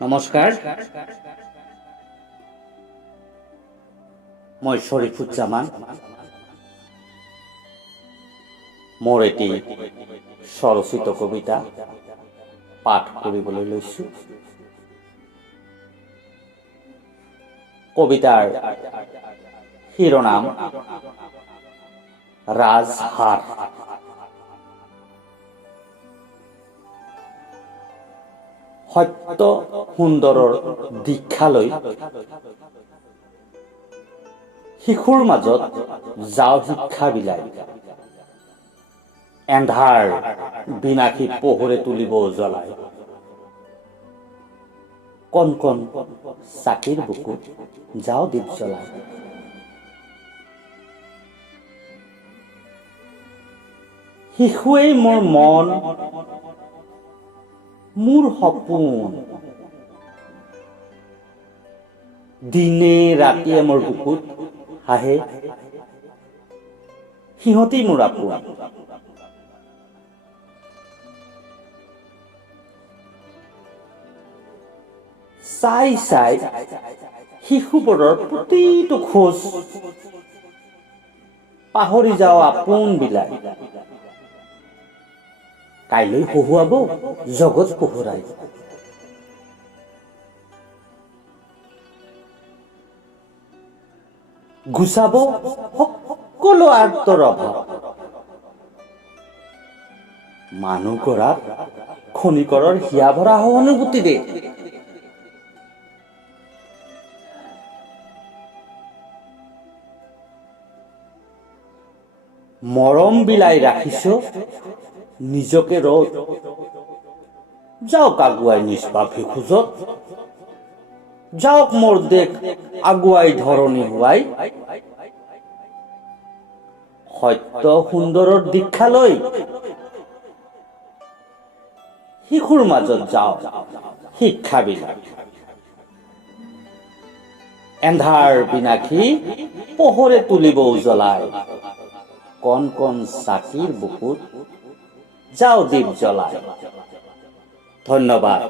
নমস্কাৰ, মই শৰীফুজ্জামান। মোৰ এটি স্বৰচিত কবিতা পাঠ কৰিবলৈ লৈছোঁ। কবিতাৰ শিৰোনাম ৰাজহাড়। সত্য সুন্দৰৰ দীক্ষা লৈ শিশুৰ মাজত যাওঁ শিক্ষা বিলাই। এন্ধাৰ বিনাশী পোহৰে তুলিব জ্বলাই। কণ কণ চাকিৰ বুকুত যাওঁ দীপ জ্বলাই। শিশুৱেই মোৰ মন, মোৰ সপোন। দিনে ৰাতিয়ে মোৰ বুকুত হাঁহে, সিহঁতেই মোৰ আপোন। চাই চাই শিশুবোৰৰ প্ৰতিটো খোজ পাহৰি যাওঁ আপোন বিলাই। কাইলৈ হহুৱাব জগত পোহৰাই। গুচাব সকলো আৰ্তৰ অভাৱ। মানুহ গঢ়াত খনিকৰৰ হিয়া ভৰা সহানুভূতিৰে। মৰম বিলাই ৰাখিছো নিজকে ৰ'দ। যাওক আগুৱাই নিষ্পাপী খোজত। যাওক মোৰ দেশ আগুৱাই ধৰণী হোৱাই। সত্য সুন্দৰৰ দীক্ষা লৈ শিশুৰ মাজত যাওঁ শিক্ষা বিলাই। এন্ধাৰ বিনাশী পোহৰে তুলিব উজ্বলাই। কণ কণ চাকিৰ বুকুত যাওঁ দীপ জ্বলাই। ধন্যবাদ।